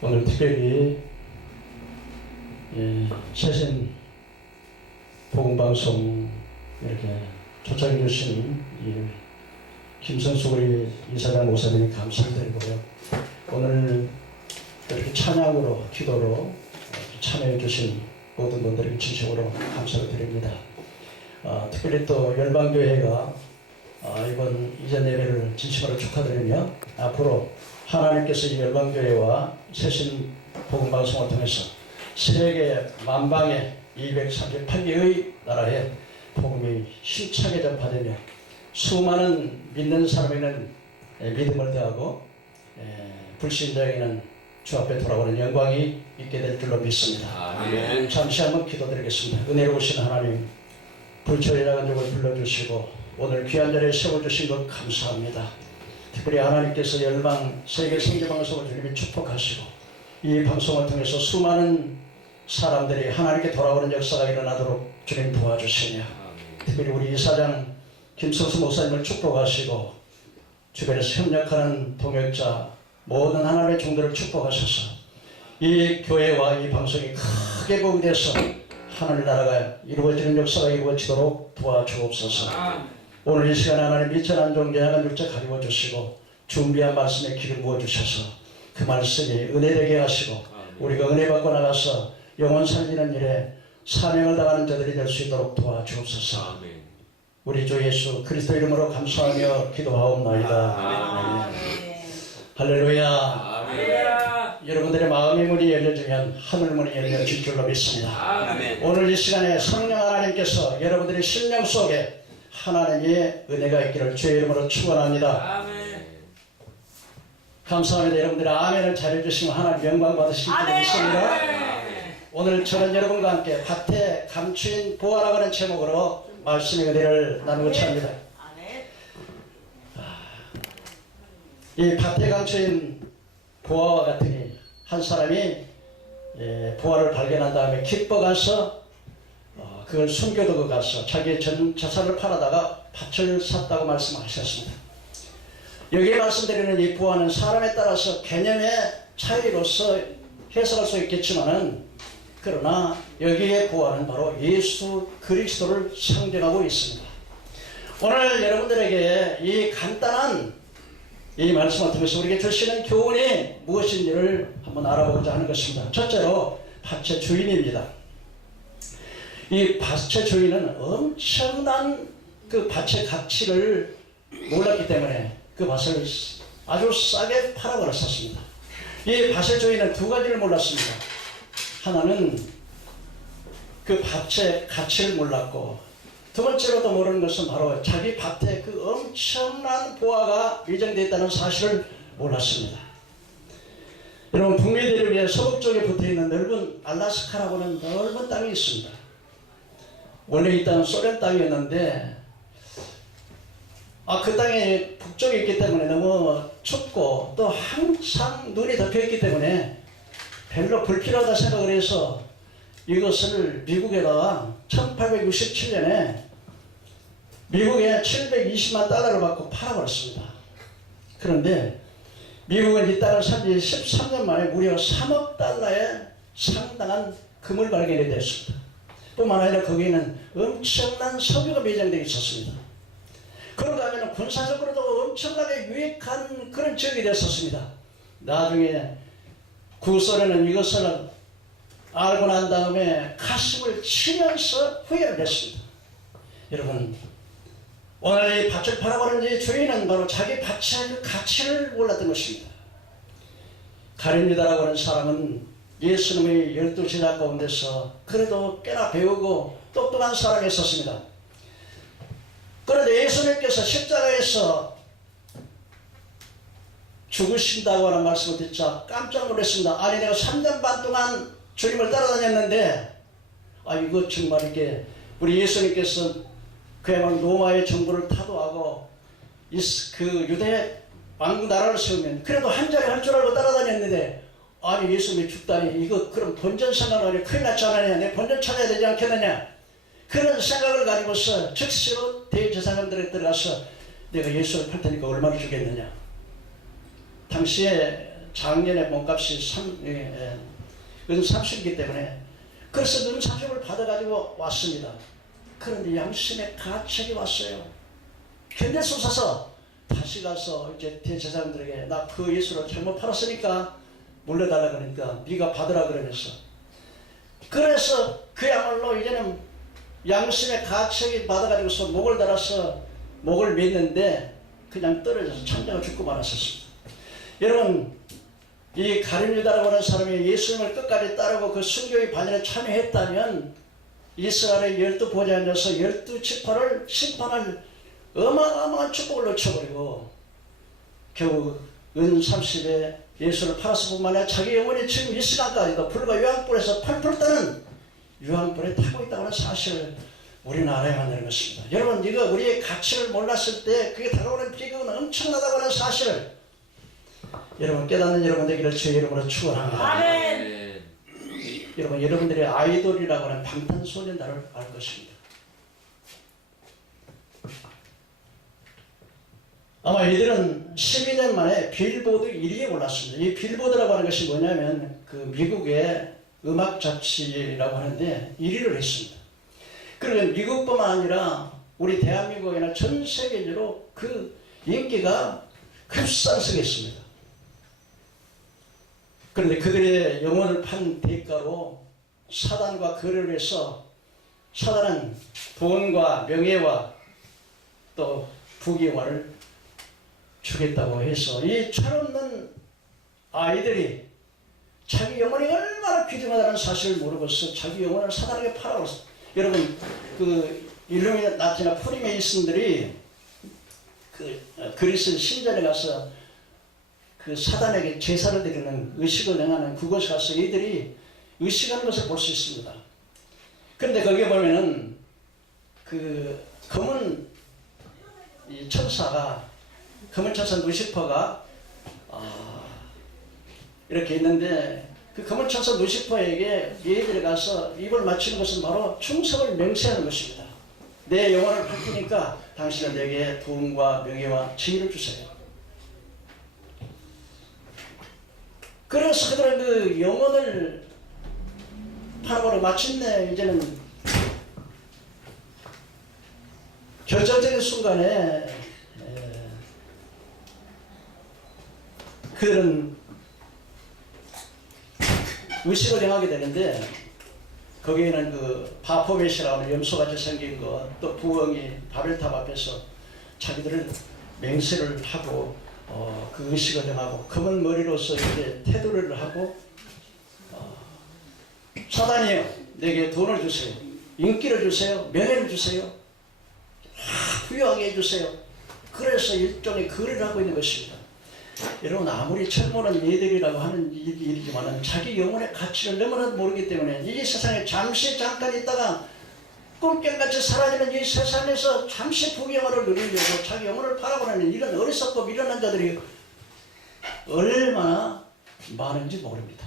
오늘 특별히 새신 복음방송 이렇게 초청해 주신 김성수 우리 이사장 목사님이 감사를 드리고요. 오늘 이렇게 찬양으로 기도로 참여해 주신 모든 분들에게 진심으로 감사를 드립니다. 특별히 또 열방교회가 이번 이전 예배를 진심으로 축하드리며 앞으로 하나님께서 이 열방교회와 새신 복음방송을 통해서 세계 만방의 238개의 나라에 복음이 힘차게 전파되며 수많은 믿는 사람에게는 믿음을 더하고 불신자에게는 주 앞에 돌아오는 영광이 있게 될 줄로 믿습니다. 아멘. 잠시 한번 기도드리겠습니다. 은혜로우신 하나님, 불철의 작은 종을 불러주시고 오늘 귀한 자리에 세워주신 것 감사합니다. 특별히 하나님께서 열방 세계 선교방송을 주님이 축복하시고 이 방송을 통해서 수많은 사람들이 하나님께 돌아오는 역사가 일어나도록 주님 도와주시며 특별히 우리 이사장 김성수 목사님을 축복하시고 주변에서 협력하는 동역자 모든 하나님의 종들을 축복하셔서 이 교회와 이 방송이 크게 보응돼서 하나님 나라가 이루어지는 역사가 이루어지도록 도와주옵소서. 오늘 이 시간에 하나님 미천한 종교 야간 육체 가리워 주시고 준비한 말씀에 기름 부어 주셔서 그 말씀이 은혜되게 하시고 우리가 은혜 받고 나가서 영혼 살리는 일에 사명을 다하는 자들이 될 수 있도록 도와주옵소서. 우리 주 예수 그리스도 이름으로 감사하며 기도하옵나이다. 할렐루야. 아멘. 여러분들의 마음의 문이 열려지면 하늘 문이 열려질 줄로 믿습니다. 아멘. 오늘 이 시간에 성령 하나님께서 여러분들의 심령 속에 하나님의 은혜가 있기를 주의 이름으로 축원합니다. 아멘. 감사합니다. 여러분들의 아멘을 잘해주시면 하나님 영광 받으실 줄 믿습니다. 아멘. 오늘 저는 여러분과 함께 밭에 감추인 보화라고 하는 제목으로 말씀의 은혜를 나누고자 합니다. 이 밭에 감추인 보화와 같으니 한 사람이 보화를 발견한 다음에 기뻐 가서 그걸 숨겨두고 가서 자기의 전 재산을 팔아다가 밭을 샀다고 말씀하셨습니다. 여기에 말씀드리는 이 보화는 사람에 따라서 개념의 차이로서 해석할 수 있겠지만은 그러나 여기에 보화는 바로 예수 그리스도를 상징하고 있습니다. 오늘 여러분들에게 이 간단한 이 말씀을 통해서 우리에게 주시는 교훈이 무엇인지를 한번 알아보고자 하는 것입니다. 첫째로 밭의 주인입니다. 이 밭의 주인은 엄청난 그 밭의 가치를 몰랐기 때문에 그 밭을 아주 싸게 팔아버렸었습니다. 이 밭의 주인은 두 가지를 몰랐습니다. 하나는 그 밭의 가치를 몰랐고 두 번째로도 모르는 것은 바로 자기 밭에 그 엄청난 보화가 위장되어 있다는 사실을 몰랐습니다. 여러분, 북미 대륙의 서북 쪽에 붙어있는 넓은 알라스카라고 하는 넓은 땅이 있습니다. 원래 이 땅은 소련 땅이었는데 그 땅이 북쪽에 있기 때문에 너무 춥고 또 항상 눈이 덮여있기 때문에 별로 불필요하다 생각을 해서 이것을 미국에다가 1867년에 미국에 720만 달러를 받고 팔아버렸습니다. 그런데 미국은 이 땅을 산 지 13년 만에 무려 3억 달러의 상당한 금을 발견이 됐습니다. 뿐만 아니라 거기에는 엄청난 석유가 매장되어 있었습니다. 그러다 보면 군사적으로도 엄청나게 유익한 그런 지역이 됐었습니다. 나중에 구소련은 이것을 알고 난 다음에 가슴을 치면서 후회를 했습니다. 여러분, 오늘 이 밭을 팔아버린 이 주인은 바로 자기 밭의 그 가치를 몰랐던 것입니다. 가룟유다라고 하는 사람은 예수님의 12제자 가운데서 그래도 꽤나 배우고 똑똑한 사람이었습니다. 그런데 예수님께서 십자가에서 죽으신다고 하는 말씀을 듣자 깜짝 놀랐습니다. 아니, 내가 3년 반 동안 주님을 따라다녔는데 이거 정말 이렇게 우리 예수님께서 그야말로 로마의 정부를 타도하고 그 유대 왕국 나라를 세우면 그래도 한 자리 할 줄 알고 따라다녔는데 아니 예수님이 죽다니 이거 그럼 본전 생각하니 큰일 났지 않느냐, 내 본전 찾아야 되지 않겠느냐, 그런 생각을 가지고서 즉시로 대제사장들에 들어가서 내가 예수를 팔 테니까 얼마나 주겠느냐. 당시에 작년에 몸값이 은 30이기 때문에 그래서 은 30을 받아가지고 왔습니다. 그런데 양심의 가책이 왔어요. 견딜 수 없어서 다시 가서 이제 대제사장들에게 나 그 예수를 잘못 팔았으니까 물려달라 그러니까 네가 받으라 그러면서 그래서 그야말로 이제는 양심의 가책이 받아가지고서 목을 달아서 목을 맸는데 그냥 떨어져서 천장을 죽고 말았었습니다. 여러분 이 가룟유다라고 하는 사람이 예수님을 끝까지 따르고 그 순교의 반열에 참여했다면 이스라엘의 12보좌에 앉아서 12지파를 심판할 어마어마한 축복을 놓쳐버리고 결국 은 30에 예수를 팔았을 뿐만 아니라 자기 영혼이 지금 이 시간까지도 불과 유황불에서 펄펄 떠는 유황불에 타고 있다고 하는 사실을 우리는 알아야만 되는 것입니다. 여러분 이거 우리의 가치를 몰랐을 때 그게 다가오는 비극은 엄청나다고 하는 사실을 여러분 깨닫는 여러분 되기를 주의 이름으로 축원합니다. 아멘. 여러분 여러분들의 아이돌이라고 하는 방탄소년단을 알 것입니다. 아마 이들은 12년 만에 빌보드 1위에 올랐습니다. 이 빌보드라고 하는 것이 뭐냐면 그 미국의 음악 잡지라고 하는데 1위를 했습니다. 그러면 미국뿐만 아니라 우리 대한민국이나 전 세계적으로 그 인기가 급상승했습니다. 그런데 그들의 영혼을 판 대가로 사단과 거래를 해서 사단은 돈과 명예와 또 부귀영화를 주겠다고 해서 이 철없는 아이들이 자기 영혼이 얼마나 귀중하다는 사실을 모르고서 자기 영혼을 사단에게 팔아버렸어요. 여러분 그 일루미나티나 프리메이슨들이 그 그리스 신전에 가서 그 사단에게 제사를 드리는 의식을 행하는 그곳에 가서 이들이 의식하는 것을 볼 수 있습니다. 그런데 거기에 보면은 그 검은 이 천사가 검은 천사 루시퍼가 이렇게 있는데 그 검은 천사 루시퍼에게 얘들이 가서 입을 맞추는 것은 바로 충성을 맹세하는 것입니다. 내 영혼을 바꾸니까 당신은 내게 도움과 명예와 지위를 주세요. 그래서 그들은 그 영혼을 팔아버려 마침내 이제는 결정적인 순간에 그들은 의식을 행하게 되는데 거기에는 그 바포벳이라고 하는 염소같이 생긴 것, 또 부엉이 바벨탑 앞에서 자기들을 맹세를 하고 그 의식을 행하고 검은 머리로서 이제 태도를 하고 사단이요 내게 돈을 주세요, 인기를 주세요, 명예를 주세요, 부유하게 해주세요. 그래서 일종의 거래를 하고 있는 것입니다. 여러분 아무리 철모는 얘들이라고 하는 일이지만 자기 영혼의 가치를 너무나도 모르기 때문에 이 세상에 잠깐 있다가 꿈결같이 사라지는 이 세상에서 잠시 부귀영화를 누리려고 자기 영혼을 팔아버리는 이런 어리석고 미련한 자들이 얼마나 많은지 모릅니다.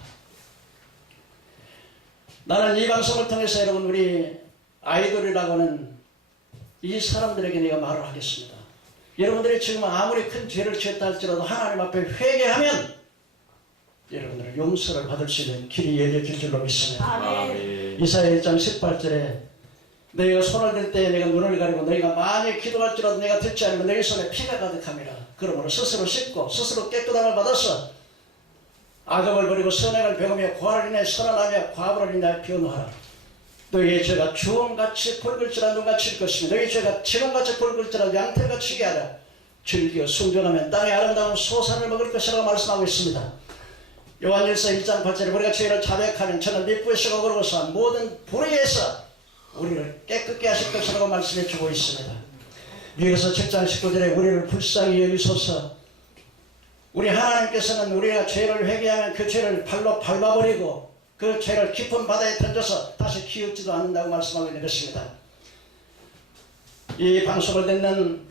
나는 이 방송을 통해서 여러분 우리 아이돌이라고 하는 이 사람들에게 내가 말을 하겠습니다. 여러분들이 지금 아무리 큰 죄를 지었다 할지라도 하나님 앞에 회개하면 여러분들은 용서를 받을 수 있는 길이 열려질 줄로 믿습니다. 아멘. 이사야 1장 18절에 너희가 손을 들 때 내가 눈을 가리고 너희가 만일 기도할지라도 내가 듣지 않으면 너희 손에 피가 가득함이라. 그러므로 스스로 씻고 스스로 깨끗함을 받아서 악업을 버리고 선행을 배우며 고아를 인해 선언하며 과부를 인하여 변호하라. 너희의 죄가 주홍같이 붉을지라 눈과 칠 것이며 너희의 죄가 지렁같이 붉을지라 양털과 치게 하라. 즐겨 순종하면 땅의 아름다운 소산을 먹을 것이라고 말씀하고 있습니다. 요한일서 1장 8절에 우리가 죄를 자백하면 저는 미쁘시고 그러고서 모든 불의에서 우리를 깨끗게 하실 것이라고 말씀해 주고 있습니다. 위에서 7장 19절에 우리를 불쌍히 여기소서. 우리 하나님께서는 우리가 죄를 회개하면 그 죄를 발로 밟아버리고 그 죄를 깊은 바다에 던져서 다시 키우지도 않는다고 말씀하고 있는 것입니다. 이 방송을 듣는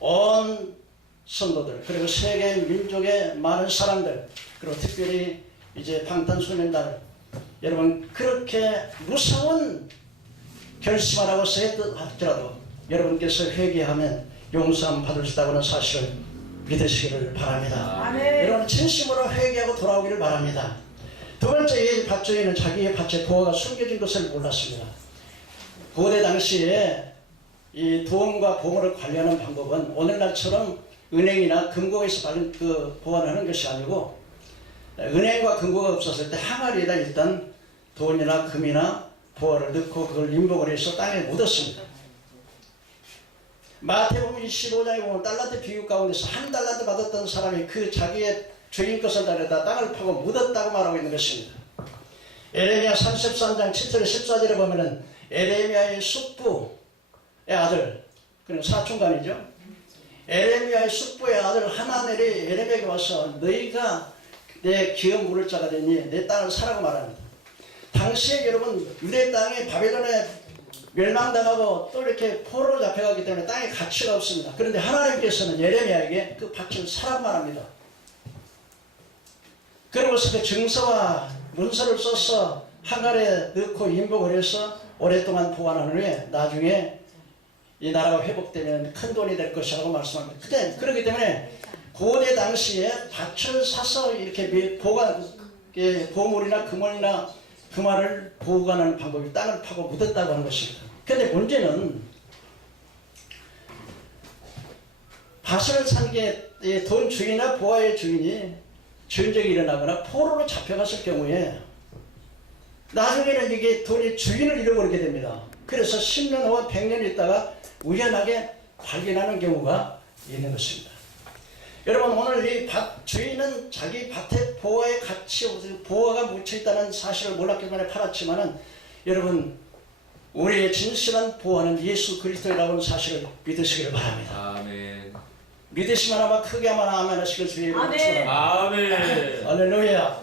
온 성도들 그리고 세계 민족의 많은 사람들 그리고 특별히 이제 방탄소년단 여러분 그렇게 무서운 결심을 하고 했더라도 여러분께서 회개하면 용서함 받을 수 있다고 하는 사실을 믿으시기를 바랍니다. 아멘. 여러분 진심으로 회개하고 돌아오기를 바랍니다. 두 번째, 이 밭주인은 자기의 밭에 보화가 숨겨진 것을 몰랐습니다. 고대 당시에 이 돈과 보물을 관리하는 방법은 오늘날처럼 은행이나 금고에서 받은 그 보관하는 것이 아니고, 은행과 금고가 없었을 때 항아리에다 일단 돈이나 금이나 보화를 넣고 그걸 인복을 해서 땅에 묻었습니다. 마태복음 25장에 보면 달란트 비유 가운데서 한 달란트 받았던 사람이 그 자기의 주인 것을 다려다 땅을 파고 묻었다고 말하고 있는 것입니다. 에레미야 33장 7절 14절에 보면은 에레미야의 숙부의 아들, 그리고 사촌간이죠. 에레미야의 숙부의 아들 하나넬이 에레미야에게 와서 너희가 내 기업 물을 자가 되니 내 땅을 사라고 말합니다. 당시에 여러분 유대 땅이 바벨론에 멸망당하고 또 이렇게 포로로 잡혀가기 때문에 땅에 가치가 없습니다. 그런데 하나님께서는 예레미야에게 그 밭을 사라고 말합니다. 그러고서 그 증서와 문서를 써서 항아리에 넣고 인복을 해서 오랫동안 보관한 후에 나중에 이 나라가 회복되면 큰 돈이 될 것이라고 말씀합니다. 그때 그렇기 때문에 고대 당시에 밭을 사서 이렇게 보물이나 금원이나 금화를 보관하는 방법이 땅을 파고 묻었다고 하는 것입니다. 그런데 문제는 밭을 산 게 돈 주인이나 보화의 주인이 전쟁이 일어나거나 포로로 잡혀갔을 경우에 나중에는 이게 돈이 주인을 잃어버리게 됩니다. 그래서 10년 혹은 100년 있다가 우연하게 발견하는 경우가 있는 것입니다. 여러분 오늘 이 밭 주인은 자기 밭에 보화의 가치, 보화가 묻혀있다는 사실을 몰랐기 때문에 팔았지만은 여러분 우리의 진실한 보화는 예수 그리스도라는 사실을 믿으시기를 바랍니다. 아멘. 믿으시면 아마 크게 하면 아멘 하시길 주의 이름으로 아멘. 축원합니다. 아멘. 할렐루야.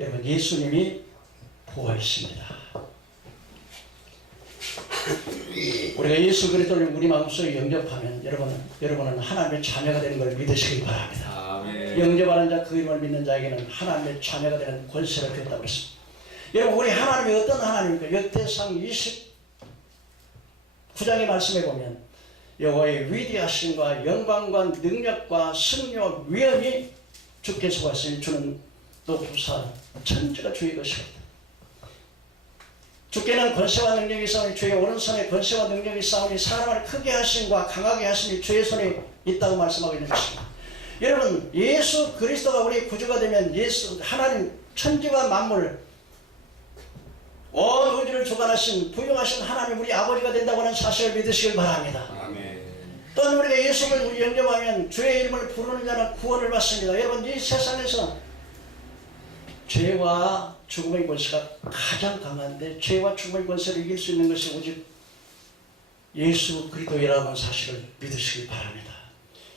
여러분 예수님이 보화이십니다. 우리가 예수 그리스도를 우리 마음속에 영접하면 여러분은 하나님의 자녀가 되는 걸 믿으시기 바랍니다. 아멘. 영접하는 자 그 이름을 믿는 자에게는 하나님의 자녀가 되는 권세를 주었다고 했습니다. 여러분 우리 하나님이 어떤 하나님입니까? 역대상 29장의 말씀에 보면 여호와의 위대하심과 영광과 능력과 승리와 위엄이 주께 속하시니 주는 높으사 천지가 주의 것이다. 주께는 권세와 능력이 있사오니 주의 오른손에 권세와 능력이 있사오니 사람을 크게 하심과 강하게 하심이 주의 손에 있다고 말씀하고 있는 것입니다. 여러분 예수 그리스도가 우리의 구주가 되면 하나님 천지와 만물 온 우주를 주관하신 부유하신 하나님 우리 아버지가 된다고 하는 사실을 믿으시길 바랍니다. 아멘. 또한 우리가 예수를 영접하면 주의 이름을 부르는 자는 구원을 받습니다. 여러분 이 세상에서 죄와 죽음의 권세가 가장 강한데 죄와 죽음의 권세를 이길 수 있는 것이 오직 예수 그리스도라는 사실을 믿으시길 바랍니다.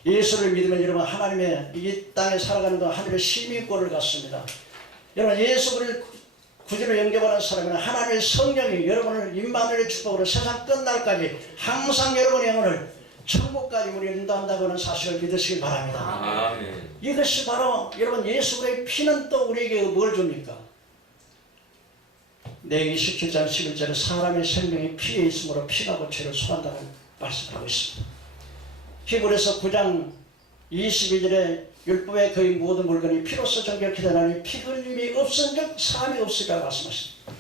예수를 믿으면 여러분 하나님의 이 땅에 살아가는 동안 하나님의 시민권을 갖습니다. 여러분 예수를 구주로 영접하는 사람은 하나님의 성령이 여러분을 임마누엘의 축복으로 세상 끝날까지 항상 여러분의 영혼을 천국까지 우리를 인도한다고 하는 사실을 믿으시길 바랍니다. 아멘. 이것이 바로 여러분 예수의 피는 또 우리에게 뭘 줍니까? 내기 17장 11절에 사람의 생명이 피에 있으므로 피가 죄를 속한다고 말씀하고 있습니다. 히브리서 9장 22절에 율법의 거의 모든 물건이 피로써 정결케 되나니 피 흘림이 없은즉 사함이 없으리라고 말씀하십니다.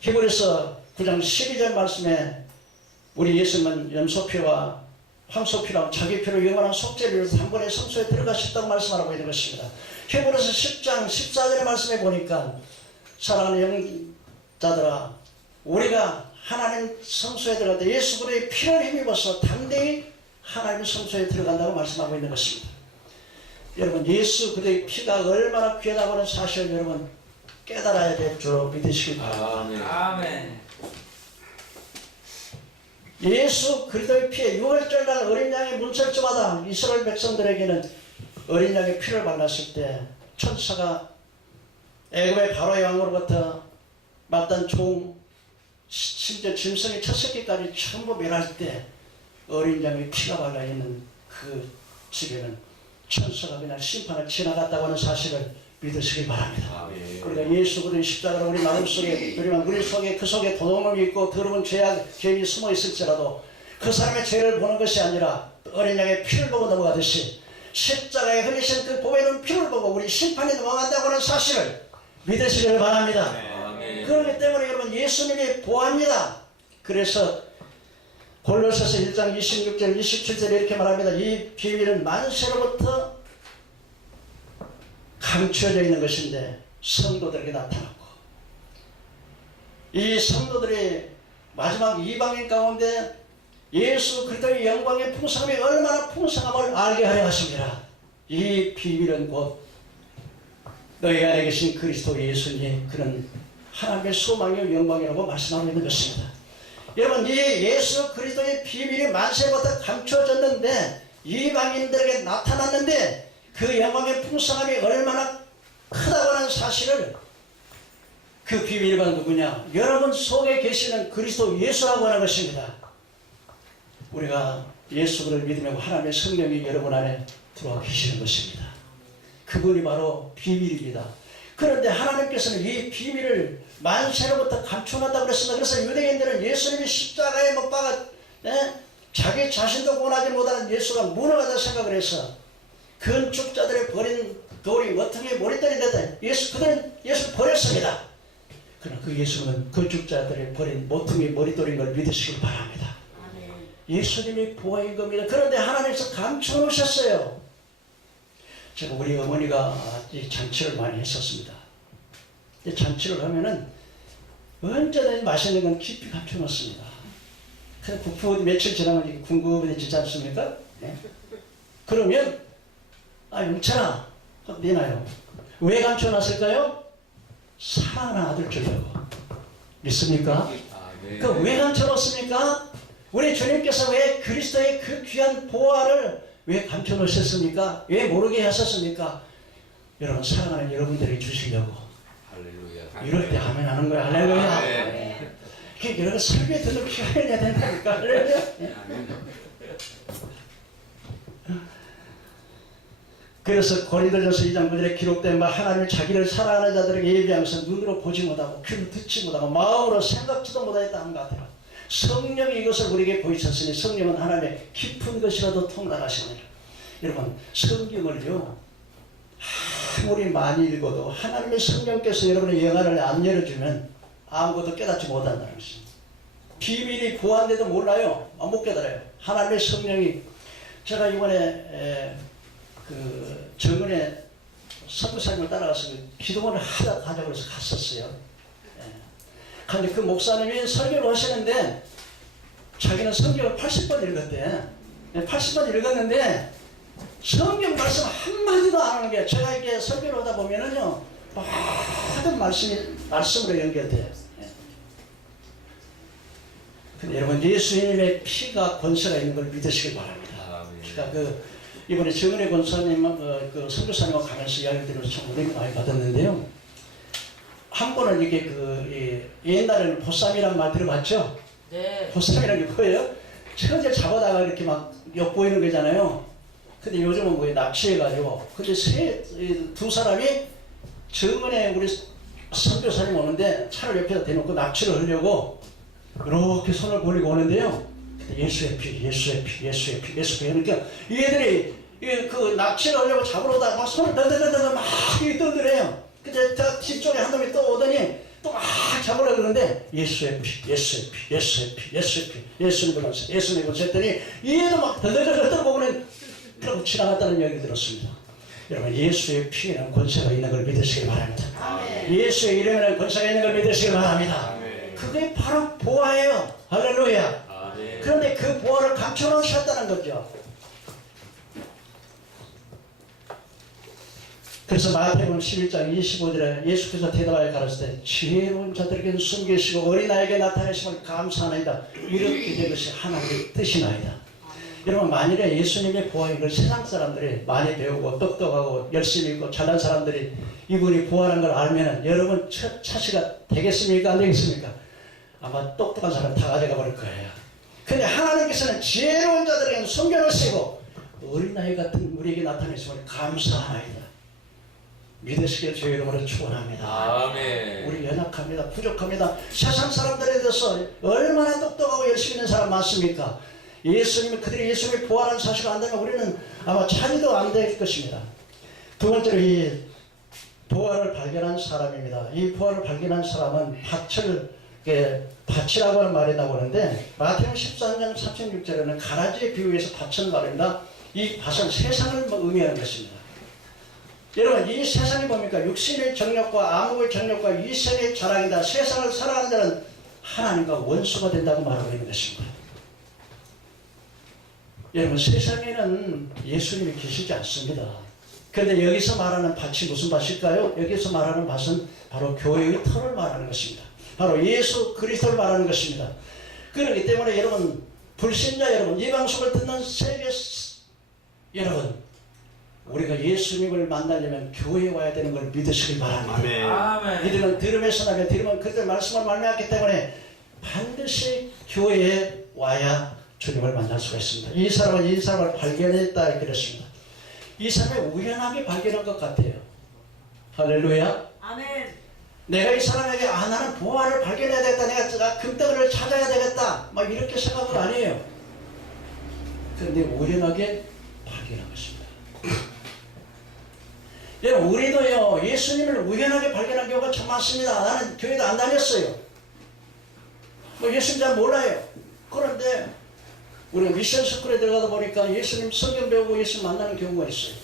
히브리서 9장 12절 말씀에 우리 예수님은 염소피와 황소피라고 자기 피로 영원한 속죄를 위해서 한 번에 성소에 들어가셨다고 말씀하고 있는 것입니다. 히브리서 10장 14절의 말씀에 보니까 사랑하는 영자들아 우리가 하나님 성소에 들어갈 때 예수 그리스도의 피를 힘입어서 담대히 하나님 성소에 들어간다고 말씀하고 있는 것입니다. 여러분 예수 그리스도의 피가 얼마나 귀하다고 하는 사실을 여러분 깨달아야 될 줄 믿으시기 바랍니다. 아멘. 아멘. 예수 그리스도의 피에 6월절 날 어린 양의 문설주마다 이스라엘 백성들에게는 어린 양의 피를 발랐을 때 천사가 애굽의 바로의 왕으로부터 맡던 종 심지어 짐승의 첫 새끼까지 전부 멸할 때 어린 양의 피가 발라있는 그 집에는 천사가 그냥 심판을 지나갔다고 하는 사실을 믿으시기 바랍니다. 아멘. 우리가 예수 그리스도의 십자가를 우리 속에 그 속에 도둑놈이 있고 더러운 죄악이 숨어 있을지라도 그 사람의 죄를 보는 것이 아니라 어린 양의 피를 보고 넘어가듯이 십자가에 흘리신 그 보배는 피를 보고 우리 심판이 넘어간다고 하는 사실을 믿으시길 바랍니다. 그렇기 때문에 여러분 예수님이 보합니다. 그래서 골로새서 1장 26절 27절에 이렇게 말합니다. 이 비밀은 만세로부터 감추어져 있는 것인데 성도들에게 나타났고, 이 성도들이 마지막 이방인 가운데 예수 그리스도의 영광의 풍성함이 얼마나 풍성함을 알게 하려 하십니다. 이 비밀은 곧 너희 안에 계신 그리스도 예수님, 그는 하나님의 소망이요 영광이라고 말씀하고 있는 것입니다. 여러분, 이 예수 그리스도의 비밀이 만세부터 감춰졌는데 이방인들에게 나타났는데 그 영광의 풍성함이 얼마나 크다고 하는 사실을, 그 비밀이 누구냐? 여러분 속에 계시는 그리스도 예수라고 하는 것입니다. 우리가 예수를 믿으면 하나님의 성령이 여러분 안에 들어와 계시는 것입니다. 그분이 바로 비밀입니다. 그런데 하나님께서는 이 비밀을 만세로부터 감춰놨다고 그랬습니다. 그래서 유대인들은 예수님이 십자가에 못 박아 자기 자신도 원하지 못하는 예수가 무능하다 생각을 해서 건축자들의 버린 돌이 어떻게 머리털이 되다, 그들은 예수를 버렸습니다. 그러나 그 예수는 건축자들의 버린 모퉁이 머리돌인 걸 믿으시길 바랍니다. 예수님이 보호인 겁니다. 그런데 하나님께서 감춰놓으셨어요. 제가 우리 어머니가 이 잔치를 많이 했었습니다. 이 잔치를 하면은 언제나 맛있는 건 깊이 감춰놓습니다. 그래서 부부 며칠 지나면 궁금해지지 않습니까? 네. 그러면 영찬아, 내놔요. 왜 감춰놨을까요? 사랑하는 아들 주려고. 믿습니까? 그 왜 감춰놓습니까? 우리 주님께서 왜 그리스도의 그 귀한 보화를 왜 감춰놓으셨습니까? 왜 모르게 하셨습니까? 여러분, 사랑하는 여러분들에게 주시려고. 할렐루야. 이럴 때 아멘 하는 거야. 할렐루야. 네. 여러분 설교에 듣는 귀를 내야 된다니까. 할렐루야. 네. 그래서 고린도전서 2장 9절에 기록된 바 하나님을 자기를 사랑하는 자들에게 예비하면서 눈으로 보지 못하고 귀로 듣지 못하고 마음으로 생각지도 못하였다 한 것 같아요. 성령이 이것을 우리에게 보이셨으니 성령은 하나님의 깊은 것이라도 통달하시느니라. 여러분, 성경을요 아무리 많이 읽어도 하나님의 성령께서 여러분의 영안을 안 열어주면 아무것도 깨닫지 못한다는 것입니다. 비밀이 보안돼도 몰라요. 못 깨달아요. 하나님의 성령이, 제가 이번에 그 정은의 선교사님을 따라가서 기도원을 하자고 해서 갔었어요. 근데 그 목사님이 설교를 하시는데 자기는 성경을 80번 읽었대. 80번 읽었는데 성경 말씀 한마디도 안 하는 게, 제가 이렇게 설교를 하다 보면은요 모든 말씀으로 연결돼요. 근데 여러분, 예수님의 피가 권세가 있는 걸 믿으시길 바랍니다. 그러니까 이번에 정은혜 권사님, 그 선교사님과 가면서 이야기 들으면서 참 은혜를 많이 받았는데요. 한 번은 이게 옛날에는 보쌈이란 말 들어봤죠? 네. 보쌈이라는 게 뭐예요? 처제 잡아다가 이렇게 막 엿보이는 거잖아요. 근데 요즘은 뭐에 납치해가지고. 근데 두 사람이 정은혜 우리 선교사님 오는데 차를 옆에다 대놓고 납치를 하려고 이렇게 손을 벌리고 오는데요. 예수의 피, 예수의 피, 예수의 피, 예수의 피. 그러니까 이 애들이 그 납치를 하려고 잡으러 오다가 막 손을 더더더더 막 떠들어요. 근데 저 뒤쪽에 한 놈이 또 오더니 또 막 잡으려고 그러는데 예수의 피, 예수의 피, 예수의 피, 예수의 피, 예수님 불렀어요. 예수님 불렀어요. 했더니 이 애도 막 더더더더 보고는 그러고 지나갔다는 이야기 들었습니다. 여러분, 예수의 피에는 권세가 있는 걸 믿으시길 바랍니다. 아멘. 예수의 이름에는 권세가 있는 걸 믿으시길 바랍니다. 아멘. 그게 바로 보화예요. 할렐루야. 아멘. 그런데 그 보화를 감춰놓으셨다는 거죠. 그래서 마태복음 11장 25절에 예수께서 대답하여 가르칠 때 지혜로운 자들에게는 숨기시고 어린아이에게 나타내심을 감사하나이다. 이렇게 된 것이 하나님의 뜻이나이다. 여러분, 만일에 예수님의 보화인 걸 세상 사람들이 많이 배우고 똑똑하고 열심히 있고 잘난 사람들이 이분이 보화라는 걸 알면 여러분 차시가 되겠습니까? 안 되겠습니까? 아마 똑똑한 사람 다 가져가 버릴 거예요. 근데 하나님께서는 지혜로운 자들에게는 숨겨놓으시고 어린아이 같은 우리에게 나타내심을 감사하나이다. 믿으시길 주의 이름으로 축원합니다. 아멘. 우리 연약합니다. 부족합니다. 세상 사람들에 대해서 얼마나 똑똑하고 열심히 있는 사람 많습니까? 예수님이 그들이 예수님이 부활한 사실을 안다면 우리는 아마 차이도 안 될 것입니다. 두 번째로 이 부활을 발견한 사람입니다. 이 부활을 발견한 사람은 밭이라고 하는 말이 나오는데 마태복음 13장 36절에는 가라지에 비유해서 밭을 말합니다. 이 밭은 세상을 의미하는 것입니다. 여러분 이 세상이 뭡니까? 육신의 정욕과 암흑의 정욕과 이 세상의 자랑이다. 세상을 살아가는 자는 하나님과 원수가 된다고 말하고 있는 것입니다. 여러분 세상에는 예수님이 계시지 않습니다. 그런데 여기서 말하는 밭이 무슨 밭일까요? 여기서 말하는 밭은 바로 교회의 터를 말하는 것입니다. 바로 예수 그리스도를 말하는 것입니다. 그렇기 때문에 여러분 불신자 여러분 이 방송을 듣는 세계 여러분 우리가 예수님을 만나려면 교회에 와야 되는 걸 믿으시길 바랍니다. 아멘. 믿으면 들음에서 나면 들으면 그들 말씀을 말미암기 때문에 반드시 교회에 와야 주님을 만날 수가 있습니다. 이 사람을 발견했다 그랬습니다. 이 사람이 우연하게 발견한 것 같아요. 할렐루야. 아멘. 내가 이 사람에게 나는 부활을 발견해야 되겠다. 내가 금덩이를 찾아야 되겠다. 막 이렇게 생각은 아니에요. 그런데 우연하게 발견한 것입니다. 여러분 우리도요 예수님을 우연하게 발견한 경우가 참 많습니다. 나는 교회도 안 다녔어요. 예수님 잘 몰라요. 그런데 우리가 미션 스쿨에 들어가다 보니까 예수님 성경 배우고 예수님 만나는 경우가 있어요.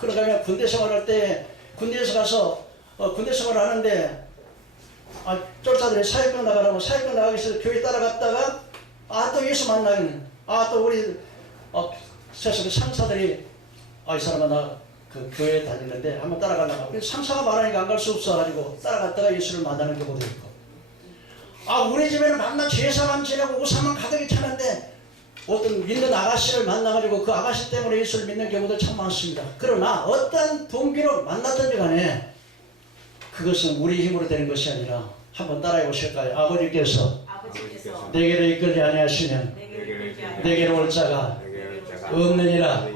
그러다가 군대 생활할 때 군대에서 가서 군대 생활을 하는데 쫄자들이 사역병 나가라고 사역병 나가기 위해서 교회 따라갔다가 또 예수 만나는 또 우리 세상의 상사들이 이 사람아 나 그 교회 다니는데 한번 따라가려고 상사가 말하니까 안 갈 수 없어가지고 따라갔다가 예수를 만나는 경우도 있고 우리 집에는 만나 제사만 지내고 우상만 가득히 차는데 어떤 믿는 아가씨를 만나가지고 그 아가씨 때문에 예수를 믿는 경우도 참 많습니다. 그러나 어떤 동기로 만났든지 간에 그것은 우리 힘으로 되는 것이 아니라 한번 따라해 보실까요? 아버지께서 내게로 이끌지 아니하시면 내게로 올 자가 없느니라.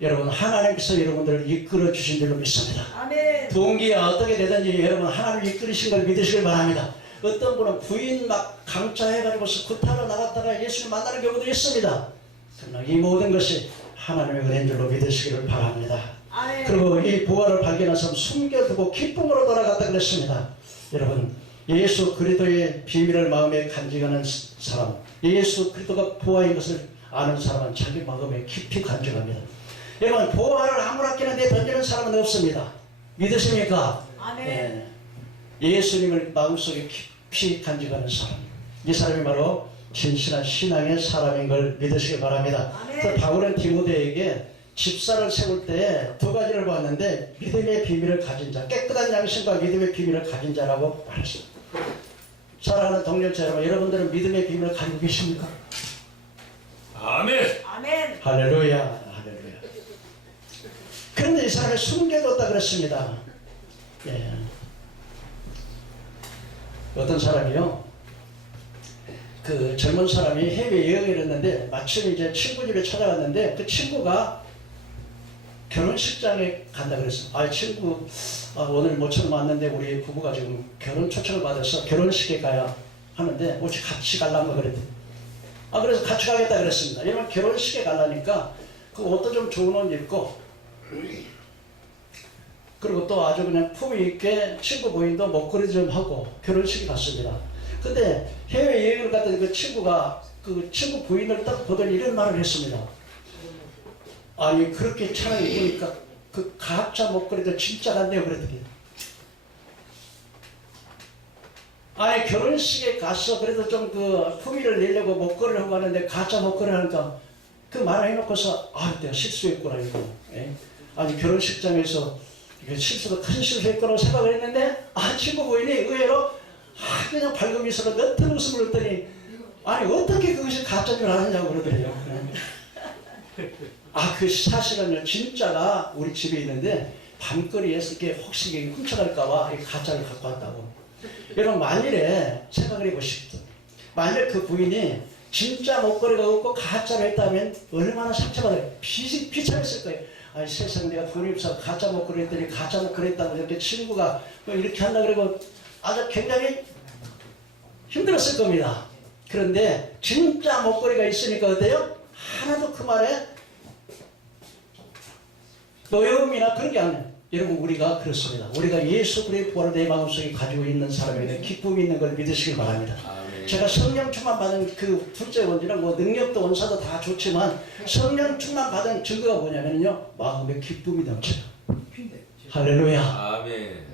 여러분 하나님께서 여러분들을 이끌어 주신 줄로 믿습니다. 아멘. 동기가 어떻게 되든지 여러분 하나님 이끌으신 걸 믿으시길 바랍니다. 어떤 분은 부인 막 강차해가지고 구타로 나갔다가 예수를 만나는 경우도 있습니다. 그러나 이 모든 것이 하나님의 은혜인 줄로 믿으시기를 바랍니다. 아멘. 그리고 이 부활을 발견한 사람 숨겨두고 기쁨으로 돌아갔다 그랬습니다. 여러분 예수 그리스도의 비밀을 마음에 간직하는 사람 예수 그리스도가 부활인 것을 아는 사람은 자기 마음에 깊이 간직합니다. 여러분 부활을 아무렇게나 던지는 사람은 없습니다. 믿으십니까? 아멘. 예수님을 마음속에 깊이 간직하는 사람 이 사람이 바로 진실한 신앙의 사람인 걸 믿으시기 바랍니다. 그래서 바울은 디모데에게 집사를 세울 때 두 가지를 봤는데 믿음의 비밀을 가진 자 깨끗한 양심과 믿음의 비밀을 가진 자라고 말했습니다. 사랑하는 동료자 여러분 여러분들은 믿음의 비밀을 가지고 계십니까? 아멘. 아멘. 할렐루야. 할렐루야. 그런데 이 사람이 숨겨뒀다 그랬습니다. 예. 어떤 사람이요, 그 젊은 사람이 해외 여행을 했는데 마침 이제 친구 집에 찾아갔는데 그 친구가 결혼식장에 간다 그랬어요. 친구 오늘 모처럼 왔는데 우리 부부가 지금 결혼 초청을 받아서 결혼식에 가야 하는데 혹시 같이 갈란가 그랬더니 그래서 같이 가겠다 그랬습니다. 왜냐면 결혼식에 가려니까 그 옷도 좀 좋은 옷 입고 그리고 또 아주 그냥 품위 있게 친구 부인도 목걸이 좀 하고 결혼식에 갔습니다. 근데 해외여행을 갔더니 그 친구가 그 친구 부인을 딱 보더니 이런 말을 했습니다. 아니 그렇게 차라리 입으니까 그 가짜 목걸이도 진짜 같네요 그랬더니 아니 결혼식에 가서 그래도 좀 그 품위를 내려고 목걸이를 하고 가는데 가짜 목걸이를 하니까 그 말을 해놓고서 내가 실수했구나 이거. 아니 결혼식장에서 이게 실수도 큰 실수했구나 생각을 했는데 친구 부인이 의외로 그냥 밝은 미소로 넓은 웃음을 했더니 아니 어떻게 그것이 가짜인 줄 아느냐고 그러더래요. 그 사실은요 진짜가 우리 집에 있는데 밤거리에서 이렇게 혹시 훔쳐갈까봐 가짜를 갖고 왔다고. 여러분 만일에 생각을 해보십시오. 만일 그 부인이 진짜 목걸이가 없고 가짜로 했다면 얼마나 상처받아요. 비참했을 거예요. 세상에 내가 돈이 없어 가짜 목걸이 했더니 가짜 목걸이 했다고 이렇게 친구가 이렇게 한다 그러고 아주 굉장히 힘들었을 겁니다. 그런데 진짜 목걸이가 있으니까 어때요? 하나도 그 말에 노여움이나 그런 게 아니에요. 여러분, 우리가 그렇습니다. 우리가 예수 그리스도의 부활을 내 마음속에 가지고 있는 사람에게 기쁨이 있는 걸 믿으시길 바랍니다. 아멘. 제가 성령 충만 받은 그 둘째 원리는 뭐 능력도 원사도 다 좋지만 성령 충만 받은 증거가 뭐냐면요, 마음의 기쁨이 넘쳐요. 할렐루야. 아멘.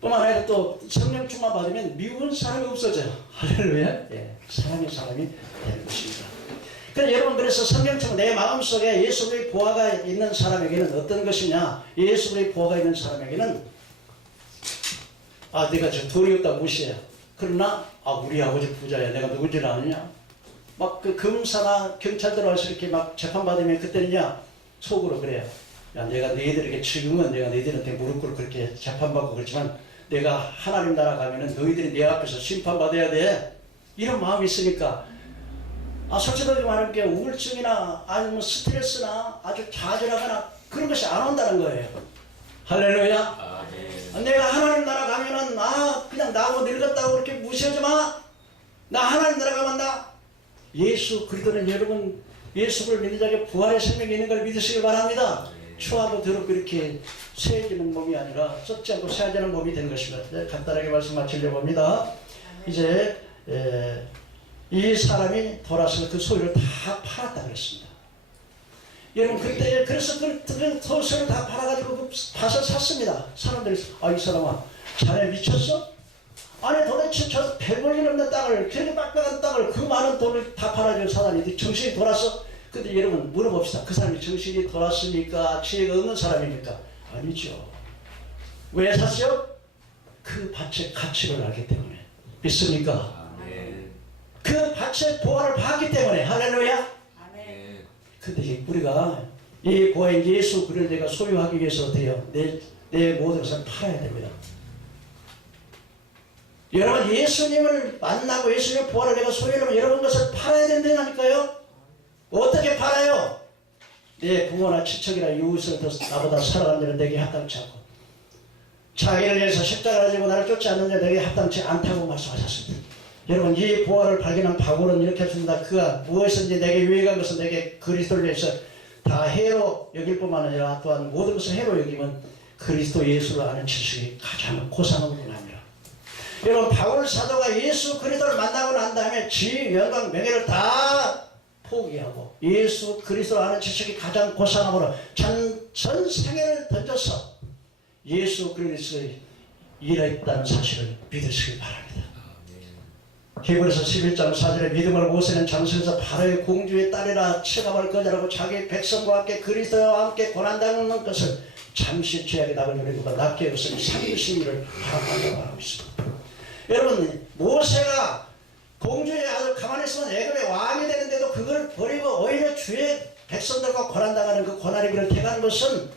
뿐만 아니라 또 성령 충만 받으면 미운 사람이 없어져요. 할렐루야. 예, 사랑의 사람이 되는 것입니다. 그래서 여러분, 그래서 성령 충만, 내 마음속에 예수 그리스도의 보화가 있는 사람에게는 어떤 것이냐, 예수 그리스도의 보화가 있는 사람에게는 내가 저 돈이 없다 무시해. 그러나 우리 아버지 부자야, 내가 누군지를 아느냐, 막 그 검사나 경찰 들어와서 이렇게 막 재판받으면 그때는야 속으로 그래요. 야, 내가 너희들에게 지금은 내가 너희들한테 무릎 꿇고 그렇게 재판받고 그렇지만 내가 하나님 나라 가면은 너희들이 내 앞에서 심판받아야 돼. 이런 마음이 있으니까 솔직하게 말하면 우울증이나 아니면 스트레스나 아주 좌절하거나 그런 것이 안 온다는 거예요. 할렐루야. 아멘. 내가 하나님 나라 가면은 그냥 나하고 늙었다고 그렇게 무시하지 마. 나 하나님 나라 가면 나 예수 그리스도는 여러분 예수를 믿는 자에게 부활의 생명이 있는 걸 믿으시길 바랍니다. 추하고 더럽고 이렇게 쇠해지는 몸이 아니라 썩지 않고 쇠해지는 몸이 되는 것입니다. 간단하게 말씀 마치려고 합니다. 이제 이 사람이 돌아서 그 소유를 다 팔았다 그랬습니다. 여러분, 그때 그래서 그 소유를 다 팔아가지고 그 밭을 샀습니다. 사람들이 이 사람아 자네 미쳤어? 아니 도대체 저 100원이 넘는 땅을 그렇게 빡빡한 땅을 그 많은 돈을 다 팔아준 사람이 정신이 돌아서. 근데 여러분 물어봅시다. 그 사람이 정신이 돌았습니까? 지혜가 없는 사람입니까? 아니죠. 왜 샀어요? 그 밭의 가치를 알기 때문에. 믿습니까? 아멘. 그 밭의 보화를 봤기 때문에. 할렐루야. 아멘. 근데 우리가 이 보화인 예수 그를 내가 소유하기 위해서 어때요? 내 모든 것을 팔아야 됩니다. 여러분, 예수님을 만나고 예수님의 보화를 내가 소유하려면 여러분 것을 팔아야 된다니까요. 어떻게 팔아요? 내 부모나 친척이나 이웃을 더 나보다 사랑하는 자는 내게 합당치 않고 자기를 위해서 십자가를 지고 나를 쫓지 않는 자 내게 합당치 않다고 말씀하셨습니다. 여러분, 이 보화를 발견한 바울은 이렇게 했습니다. 그가 무엇이든지 내게 유익한 것은 내게 그리스도를 위해서 다 해로 여길 뿐만 아니라 또한 모든 것을 해로 여기면 그리스도 예수를 아는 지식이 가장 고상한 분입니다. 여러분, 바울 사도가 예수 그리스도를 만나고 난 다음에 지위, 영광, 명예를 다 포기하고 예수 그리스도를 아는 지식이 가장 고상함으로 전 생애를 던져서 예수 그리스도의 일했다는 사실을 믿으시기 바랍니다. 히브리서 11장 4절에 믿음을 모세는 장성에서 바로의 공주의 딸이라 체감을 거절하고 자기 백성과 함께 그리스도와 함께 고난당하는 것을 잠시 죄악의 낙을 누리고 낫게 여겼으니 상심을 바라보고 말하고 있습니다. 여러분, 모세가 공주의 아들 가만히 있으면 애굽의 왕이 되는데도 그걸 버리고 오히려 주의 백성들과 고난당하는 그 고난의 길을 택하는 것은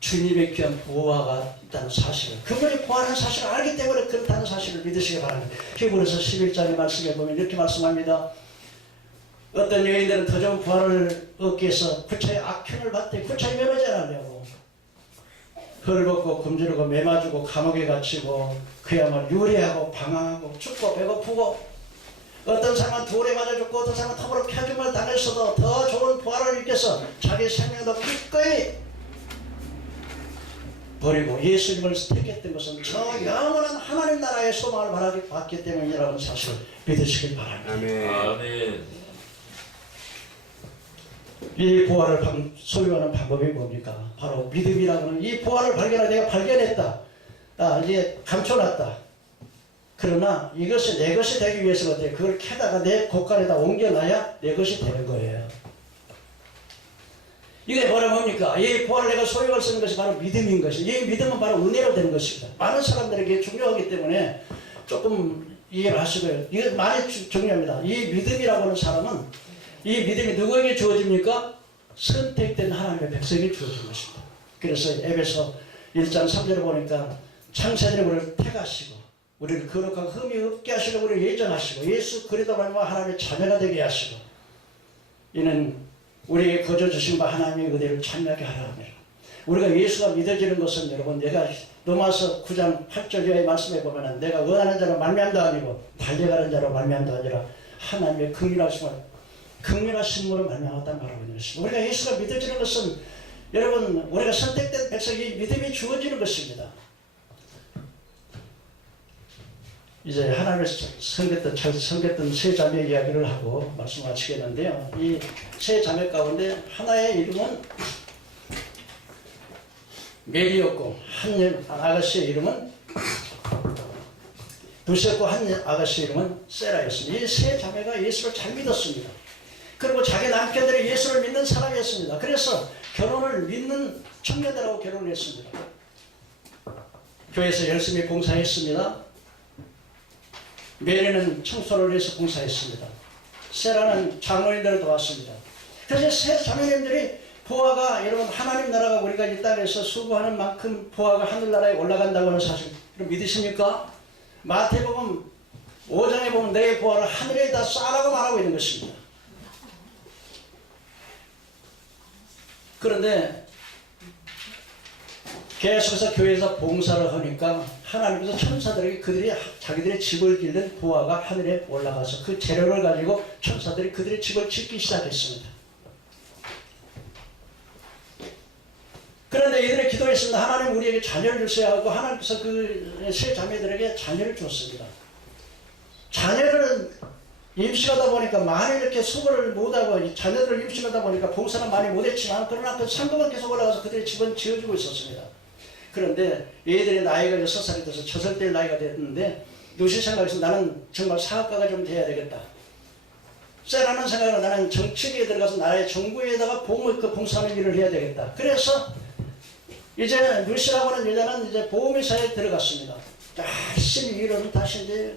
주님의 귀한 보화가 있다는 사실을, 그분이 보화라는 사실을 알기 때문에 그렇다는 사실을 믿으시기 바랍니다. 히브리서 11장의 말씀에 보면 이렇게 말씀합니다. 어떤 여인들은 더 좋은 보화를 얻기 위해서 구차의 악행을 받되 구차의 면허지 않으려고 헐벗고 굶주리고 매맞고 감옥에 갇히고 그야말로 유리하고 방황하고 춥고 배고프고 어떤 사람은 돌에 맞아 죽고 어떤 사람은 톱으로 펴줌을 당했어도 더 좋은 부활을 일으켜서 자기 생명도 기꺼이 버리고 예수님을 택했던 것은 저 영원한 하나님 나라의 소망을 받기 때문이라는 사실을 믿으시길 바랍니다. 아멘. 이 보화를 소유하는 방법이 뭡니까? 바로 믿음이라고 하는 이 보화를 내가 발견했다. 이제 감춰놨다. 그러나 이것이 내 것이 되기 위해서 어때요? 그걸 캐다가 내 곳간에다 옮겨놔야 내 것이 되는 거예요. 이게 뭡니까? 이 보화를 내가 소유할 수 있는 것이 바로 믿음인 것이에요. 이 믿음은 바로 은혜로 되는 것입니다. 많은 사람들에게 중요하기 때문에 조금 이해를 하시고요. 이게 많이 중요합니다. 이 믿음이라고 하는 사람은 이 믿음이 누구에게 주어집니까? 선택된 하나님의 백성에게 주어진 것입니다. 그래서 에베소 1장 3절을 보니까 창세전에 우리를 택하시고 우리를 거룩하고 흠이 없게 하시려고 우리를 예정하시고 예수 그리스도로 말미암아 하나님의 자녀가 되게 하시고 이는 우리에게 거저 주신 바 하나님의 은혜를 찬미하게 하려 합니다. 우리가 예수가 믿어지는 것은 여러분 내가 로마서 9장 8절의 말씀에 보면은 내가 원하는 자로 말미암도 아니고 달려가는 자로 말미암도 아니라 하나님의 긍휼하심으로 말미암았다는 말하고 있는 것입니다. 우리가 예수가 믿어지는 것은 여러분 우리가 선택된 백성이 믿음이 주어지는 것입니다. 이제 하나님의 잘 섬겼던 세 자매 이야기를 하고 말씀 마치겠는데요. 이 세 자매 가운데 하나의 이름은 메리였고 한 아가씨의 이름은 루시였고 한 아가씨의 이름은 세라였습니다. 이 세 자매가 예수를 잘 믿었습니다. 그리고 자기 남편들이 예수를 믿는 사람이었습니다. 그래서 결혼을 믿는 청년들하고 결혼을 했습니다. 교회에서 열심히 봉사했습니다. 메리는 청소를 해서 봉사했습니다. 세라는 장로인들을 도왔습니다. 그래서 세 자매님들이 보아가 여러분 하나님 나라가 우리가 이 땅에서 수고하는 만큼 보아가 하늘나라에 올라간다고 하는 사실 믿으십니까? 마태복음 5장에 보면 내 보아를 하늘에다 쏴라고 말하고 있는 것입니다. 그런데 계속해서 교회에서 봉사를 하니까 하나님께서 천사들에게 그들이 자기들의 집을 짓는 보아가 하늘에 올라가서 그 재료를 가지고 천사들이 그들의 집을 짓기 시작했습니다. 그런데 이들의 기도했습니다. 하나님 우리에게 자녀를 주셔야 하고 하나님께서 그 세 자매들에게 자녀를 줬습니다. 자녀를 임신하다 보니까 많이 이렇게 수고를 못하고 자녀들을 임신하다 보니까 봉사는 많이 못했지만 그러나 그 상급은 계속 올라가서 그들의 집은 지어주고 있었습니다. 그런데 얘들의 나이가 6살이 돼서 6살 나이가 됐는데 루시 생각에서 나는 정말 사업가가 좀 돼야 되겠다. 세라는 생각으로 나는 정치계에 들어가서 나라의 정부에다가 봉사하는 일을 해야 되겠다. 그래서 이제 루시라고 하는 여자는 이제 보험회사에 들어갔습니다. 열심히 일은 다시 이제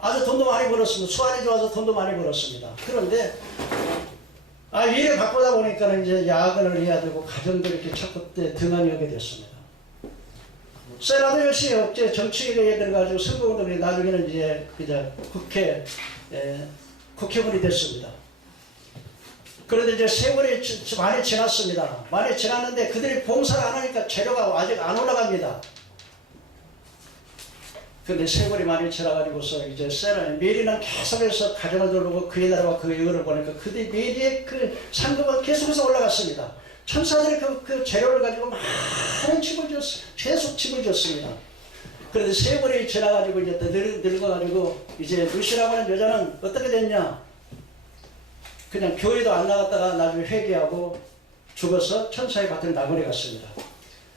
아주 돈도 많이 벌었습니다. 수완이 좋아서 돈도 많이 벌었습니다. 그런데 일을 바꾸다 보니까 이제 야근을 해야 되고 가정도 이렇게 자꾸 등한히 하게 됐습니다. 세라도 열심히 정치계에 들어가지고 선거운동에 나중에는 이제 국회의원이 됐습니다. 그런데 이제 세월이 많이 지났습니다. 많이 지났는데 그들이 봉사를 안 하니까 재료가 아직 안 올라갑니다. 근데 세월이 많이 지나가지고서 이제 메리는 계속해서 가정을 돌보고 그의 나라와 그의 의를 보니까 그들 메리의 그 상급은 계속해서 올라갔습니다. 천사들이 그 재료를 가지고 많은 집을 계속 집을 줬습니다. 그런데 세월이 지나가지고 이제 늙어가지고 이제 루시라고 하는 여자는 어떻게 됐냐? 그냥 교회도 안 나갔다가 나중에 회개하고 죽어서 천사의 밭을 나그네 갔습니다.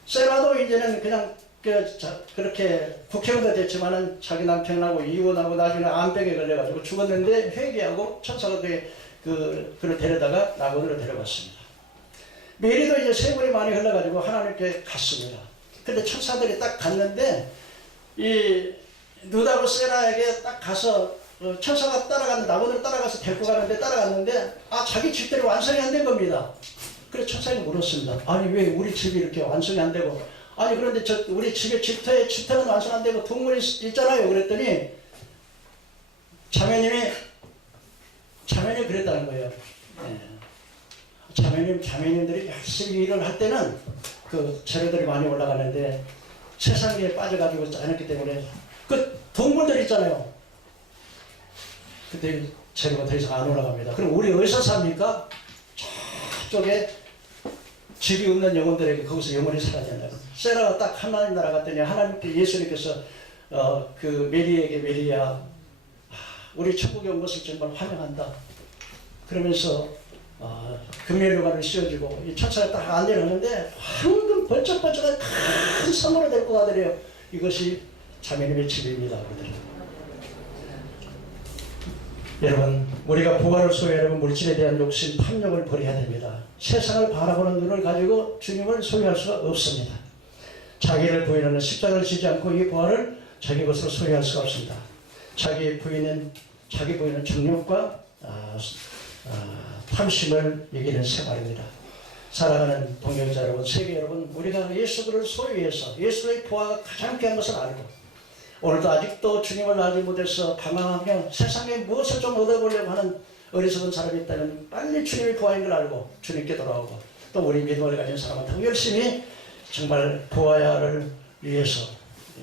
세라도 이제는 그냥 그렇게 국회의원도 됐지만은 자기 남편하고 이혼하고 나중에 암병에 걸려가지고 죽었는데 회개하고 천사가 그를 데려다가 나그네로 데려갔습니다. 메리도 이제 세월이 많이 흘러가지고 하나님께 갔습니다. 근데 천사들이 딱 갔는데 이 누다고 세라에게 딱 가서 천사가 따라가는 나그네를 따라가서 데리고 가는데 따라갔는데 자기 집들이 완성이 안 된 겁니다. 그래서 천사에게 물었습니다. 아니 왜 우리 집이 이렇게 완성이 안 되고 그런데 우리 집에 집터는 완성 안 되고 동물이 있잖아요. 그랬더니 자매님이 그랬다는 거예요. 자매님들이 열심히 일을 할 때는 그 재료들이 많이 올라가는데 세상에 빠져가지고 않았기 때문에 그 동물들 있잖아요. 그때 재료가 더 이상 안 올라갑니다. 그럼 우리 어디서 삽니까? 저쪽에 집이 없는 영혼들에게 거기서 영혼이 살아야 된다고. 세라가 딱 하나님 나라 갔더니 하나님께 예수님께서 그 메리에게 메리야 우리 천국에 온 것을 정말 환영한다. 그러면서 금메류관을 씌워주고 이 천사가 딱 안내를 하는데 황금 번쩍번쩍한 큰 선물을 데리고 가더래요. 이것이 자매님의 집입니다. 여러분 우리가 부활을 소유하려면 물질에 대한 욕심, 탐욕을 버려야 됩니다. 세상을 바라보는 눈을 가지고 주님을 소유할 수가 없습니다. 자기를 부인하는 십자가를 지지 않고 이 부활을 자기 것으로 소유할 수가 없습니다. 자기 부인은 정욕과 탐심을 이기는 생활입니다. 사랑하는 동역자 여러분, 세계 여러분, 우리가 예수를 소유해서 예수의 부활가 가장 귀한 것을 알고 오늘도 아직도 주님을 알지 못해서 방황하며 세상에 무엇을 좀 얻어보려고 하는 어리석은 사람이 있다면 빨리 주님의 부활인 걸 알고 주님께 돌아오고 또 우리 믿음을 가진 사람은 열심히 정말 부활을 위해서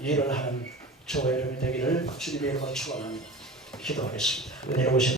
일을 하는 저와 여러분이 되기를 주님의 이름으로 축원합니다. 기도하겠습니다. 은혜로우신